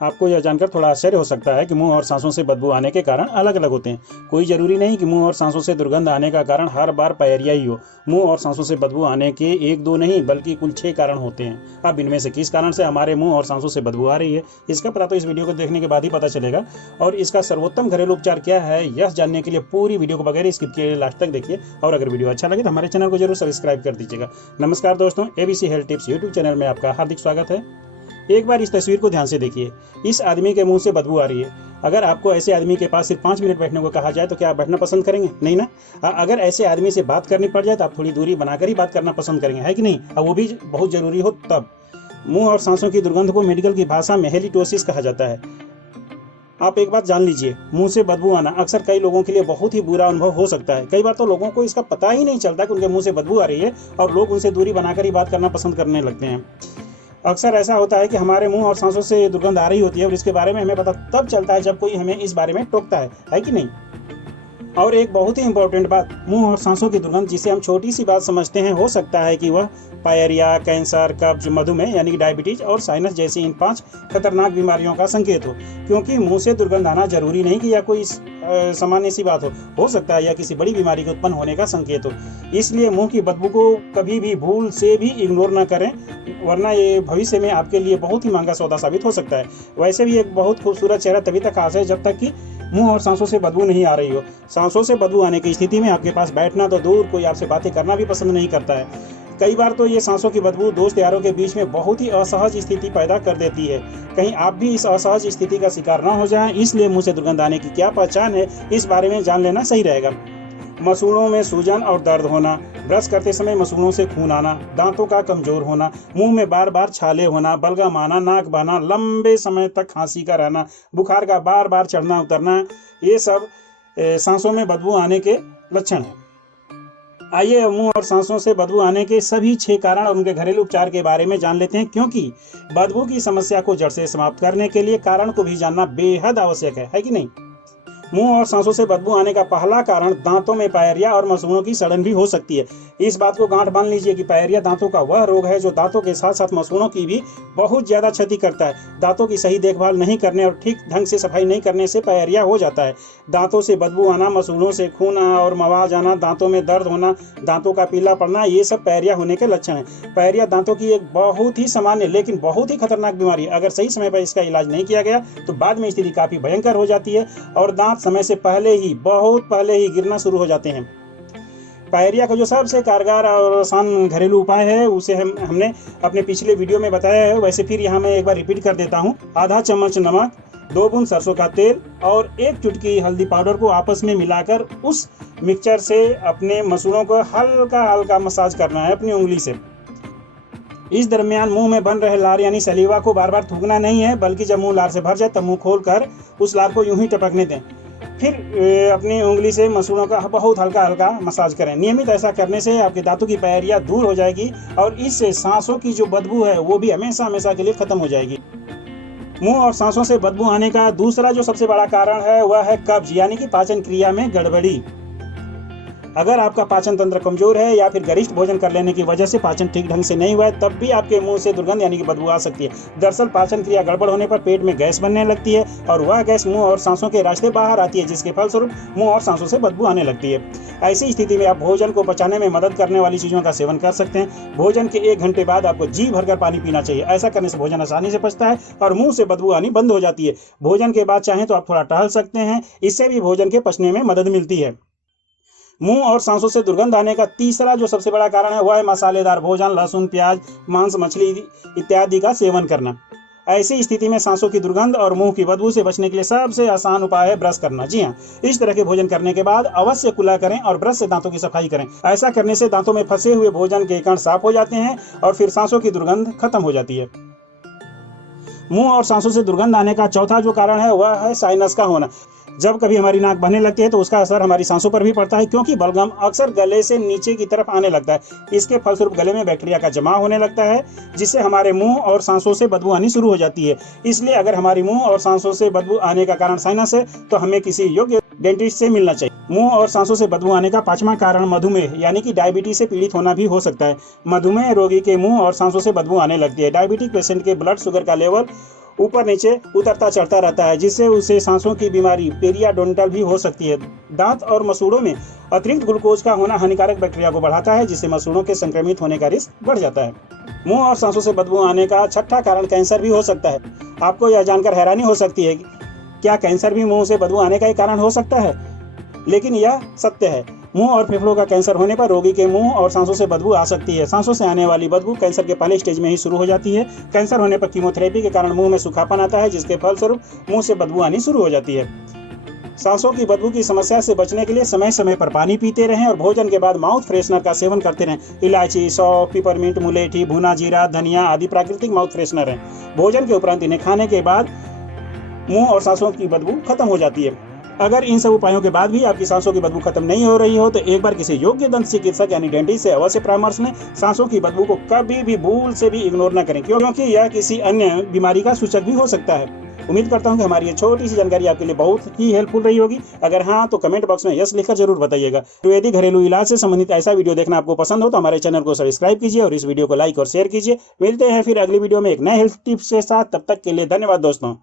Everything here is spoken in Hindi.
आपको यह जानकर थोड़ा आश्चर्य हो सकता है कि मुंह और सांसों से बदबू आने के कारण अलग अलग होते हैं। कोई जरूरी नहीं कि मुंह और सांसों से दुर्गंध आने का कारण हर बार पायरिया ही हो। मुंह और सांसों से बदबू आने के एक दो नहीं बल्कि कुल 6 कारण होते हैं। अब इनमें से किस कारण से हमारे मुंह और सांसों से बदबू आ रही है, इसका पता तो इस वीडियो को देखने के बाद ही पता चलेगा। और इसका सर्वोत्तम घरेलू उपचार क्या है, यह जानने के लिए पूरी वीडियो को बगैर स्किप किए लास्ट तक देखिए। और अगर वीडियो अच्छा लगे तो हमारे चैनल को जरूर सब्सक्राइब कर दीजिएगा। नमस्कार दोस्तों, ABC health tips YouTube channel में आपका हार्दिक स्वागत है। एक बार इस तस्वीर को ध्यान से देखिए। इस आदमी के मुंह से बदबू आ रही है। अगर आपको ऐसे आदमी के पास सिर्फ 5 मिनट बैठने को कहा जाए तो क्या आप बैठना पसंद करेंगे? नहीं ना। अगर ऐसे आदमी से बात करनी पड़ जाए तो आप थोड़ी दूरी बनाकर ही बात करना पसंद करेंगे, है कि नहीं? और वो भी बहुत जरूरी हो तब। मुंह और सांसों की दुर्गंध को मेडिकल की भाषा में हेलिटोसिस कहा जाता है। आप एक बात जान लीजिए, मुंह से बदबू आना अक्सर कई लोगों के लिए बहुत ही बुरा अनुभव हो सकता है। कई बार तो लोगों को इसका पता ही नहीं चलता कि उनके मुंह से बदबू आ रही है और लोग उनसे दूरी बनाकर ही बात करना पसंद करने लगते हैं। अक्सर ऐसा होता है कि हमारे मुंह और सांसों से दुर्गंध आ रही होती है और इसके बारे में हमें पता तब चलता है जब कोई हमें इस बारे में टोकता है कि नहीं? और एक बहुत ही इंपॉर्टेंट बात, मुंह और सांसों की दुर्गंध जिसे हम छोटी सी बात समझते हैं, हो सकता है कि वह पायरिया, कैंसर, कब्ज, मधुमेह यानी कि डायबिटीज और साइनस जैसी इन 5 खतरनाक बीमारियों का संकेत क्योंकि मुंह से दुर्गंध आना जरूरी नहीं कि यह कोई सामान्य सी बात हो सकता है यह किसी बड़ी बीमारी के उत्पन्न होने का संकेत हो। इसलिए मुंह की बदबू को कभी भी भूल से भी इग्नोर न करें, वरना ये भविष्य में आपके लिए बहुत ही महंगा सौदा साबित हो सकता है। वैसे भी एक बहुत खूबसूरत चेहरा तभी तक खास है जब तक कि मुंह और सांसों से बदबू नहीं आ रही हो। सांसों से बदबू आने की स्थिति में आपके पास बैठना तो दूर, कोई आपसे बातें करना भी पसंद नहीं करता है। कई बार तो ये सांसों की बदबू दोस्त यारों के बीच में बहुत ही असहज स्थिति पैदा कर देती है। कहीं आप भी इस असहज स्थिति का शिकार न हो जाएं, इसलिए मुंह से दुर्गंध आने की क्या पहचान है, इस बारे में जान लेना सही रहेगा। मसूड़ों में सूजन और दर्द होना, ब्रश करते समय मसूड़ों से खून आना, दांतों का कमजोर होना, मुंह में बार बार छाले होना, बलगम आना, नाक बहना, लंबे समय तक खांसी का रहना, बुखार का बार बार चढ़ना उतरना, ये सब सांसों में बदबू आने के लक्षण हैं। आइए मुंह और सांसों से बदबू आने के सभी 6 कारण और उनके घरेलू उपचार के बारे में जान लेते हैं, क्योंकि बदबू की समस्या को जड़ से समाप्त करने के लिए कारण को भी जानना बेहद आवश्यक है कि नहीं? मुंह और सांसों से बदबू आने का पहला कारण दांतों में पायरिया और मसूड़ों की सड़न भी हो सकती है। इस बात को गांठ बांध लीजिए कि पायरिया दांतों का वह रोग है जो दांतों के साथ साथ मसूड़ों की भी बहुत ज्यादा क्षति करता है। दांतों की सही देखभाल नहीं करने और ठीक ढंग से सफाई नहीं करने से पायरिया हो जाता है। दांतों से बदबू आना, मसूड़ों से खून और मवाज आना, दांतों में दर्द होना, दांतों का पीला पड़ना, ये सब पायरिया होने के लक्षण है। पायरिया दांतों की एक बहुत ही सामान्य लेकिन बहुत ही खतरनाक बीमारी है। अगर सही समय पर इसका इलाज नहीं किया गया तो बाद में स्थिति काफी भयंकर हो जाती है और दांत समय से बहुत पहले ही गिरना शुरू हो जाते हैं। पायरिया का जो सबसे कारगर और आसान घरेलू उपाय है उसे हमने अपने पिछले वीडियो में बताया है। वैसे फिर यहाँ मैं एक बार रिपीट कर देता हूँ। आधा चम्मच नमक, 2 बूंद सरसों का तेल और 1 चुटकी हल्दी पाउडर को आपस में मिलाकर उस मिक्सचर से अपने मसूड़ों को हल्का हल्का मसाज करना है अपनी उंगली से। इस दरमियान मुंह में बन रहे लार यानी सलीवा को बार बार थूकना नहीं है, बल्कि जब मुंह लार से भर जाए तब मुंह खोलकर उस लार को यूं ही टपकने दें। फिर अपनी उंगली से मसूड़ों का बहुत हल्का हल्का मसाज करें। नियमित ऐसा करने से आपके दांतों की पायरिया दूर हो जाएगी और इससे सांसों की जो बदबू है वो भी हमेशा हमेशा के लिए खत्म हो जाएगी। मुंह और सांसों से बदबू आने का दूसरा जो सबसे बड़ा कारण है वह है कब्ज यानी कि पाचन क्रिया में गड़बड़ी। अगर आपका पाचन तंत्र कमजोर है या फिर गरिष्ठ भोजन कर लेने की वजह से पाचन ठीक ढंग से नहीं हुआ है, तब भी आपके मुंह से दुर्गंध यानी कि बदबू आ सकती है। दरअसल पाचन क्रिया गड़बड़ होने पर पेट में गैस बनने लगती है और वह गैस मुंह और सांसों के रास्ते बाहर आती है, जिसके फलस्वरूप मुंह और सांसों से बदबू आने लगती है। ऐसी स्थिति में आप भोजन को पचाने में मदद करने वाली चीजों का सेवन कर सकते हैं। भोजन के 1 घंटे बाद आपको जी भरकर पानी पीना चाहिए। ऐसा करने से भोजन आसानी से पचता है और मुंह से बदबू आनी बंद हो जाती है। भोजन के बाद चाहें तो आप थोड़ा टहल सकते हैं, इससे भी भोजन के पचने में मदद मिलती है। मुंह और सांसों से दुर्गंध आने का तीसरा जो सबसे बड़ा कारण है वह है मसालेदार भोजन, लहसुन, प्याज, मांस, मछली इत्यादि का सेवन करना। ऐसी स्थिति में सांसों की दुर्गंध और मुंह की बदबू से बचने के लिए सबसे आसान उपाय है ब्रश करना। जी हाँ, इस तरह के भोजन करने के बाद अवश्य कुल्ला करें और ब्रश से दांतों की सफाई करें। ऐसा करने से दांतों में फंसे हुए भोजन के कण साफ हो जाते हैं और फिर सांसों की दुर्गंध खत्म हो जाती है। मुंह और सांसों से दुर्गंध आने का चौथा जो कारण है वह है साइनस का होना। जब कभी हमारी नाक बहने लगती है तो उसका असर हमारी सांसों पर भी पड़ता है, क्योंकि बलगम अक्सर गले से नीचे की तरफ आने लगता है। इसके फलस्वरूप गले में बैक्टीरिया का जमा होने लगता है, जिससे हमारे मुंह और सांसों से बदबू आनी शुरू हो जाती है। इसलिए अगर हमारी मुंह और सांसों से बदबू आने का कारण साइनस है तो हमें किसी योग्य डेंटिस्ट से मिलना चाहिए। मुंह और सांसों से बदबू आने का 5वां कारण मधुमेह यानी कि डायबिटीज से पीड़ित होना भी हो सकता है। मधुमेह रोगी के मुंह और सांसों से बदबू आने लगती है। डायबिटिक पेशेंट के ब्लड शुगर का लेवल ऊपर नीचे उतरता चढ़ता रहता है, जिससे उसे सांसों की बीमारी पेरियाडोंटल भी हो सकती है। दांत और मसूड़ों में अतिरिक्त ग्लूकोज का होना हानिकारक बैक्टीरिया को बढ़ाता है, जिससे मसूड़ों के संक्रमित होने का रिस्क बढ़ जाता है। मुंह और सांसों से बदबू आने का छठा कारण कैंसर भी हो सकता है। आपको यह जानकर हैरानी हो सकती है, क्या कैंसर भी मुंह से बदबू आने का एक कारण हो सकता है? लेकिन यह सत्य है। मुंह और फेफड़ों का कैंसर होने पर रोगी के मुंह और सांसों से बदबू आ सकती है। सांसों से आने वाली बदबू कैंसर के पहले स्टेज में ही शुरू हो जाती है। कैंसर होने पर कीमोथेरेपी के कारण मुंह में सूखापन आता है, जिसके फलस्वरूप मुंह से बदबू आनी शुरू हो जाती है। सांसों की बदबू की समस्या से बचने के लिए समय समय पर पानी पीते रहें और भोजन के बाद माउथ फ्रेशनर का सेवन करते रहें। इलायची, सौंफ, पिपरमिंट, मुलेठी, भुना जीरा, धनिया आदि प्राकृतिक माउथ फ्रेशनर हैं। भोजन के उपरांत इन्हें खाने के बाद मुंह और सांसों की बदबू खत्म हो जाती है। अगर इन सब उपायों के बाद भी आपकी सांसों की बदबू खत्म नहीं हो रही हो तो एक बार किसी योग्य दंत चिकित्सक यानी डेंटिस्ट से अवश्य परामर्श लें। सांसों की बदबू को कभी भी भूल से भी इग्नोर न करें, क्योंकि यह किसी अन्य बीमारी का सूचक भी हो सकता है। उम्मीद करता हूं कि हमारी ये छोटी सी जानकारी आपके लिए बहुत ही हेल्पफुल रही होगी। अगर हाँ तो कमेंट बॉक्स में यस लिखकर जरूर बताइएगा। आयुर्वेदिक घरेलू इलाज से संबंधित ऐसा वीडियो देखना आपको पसंद हो तो हमारे चैनल को सब्सक्राइब कीजिए और इस वीडियो को लाइक और शेयर कीजिए। मिलते हैं फिर अगली वीडियो में एक नए हेल्थ टिप्स के साथ। तब तक के लिए धन्यवाद दोस्तों।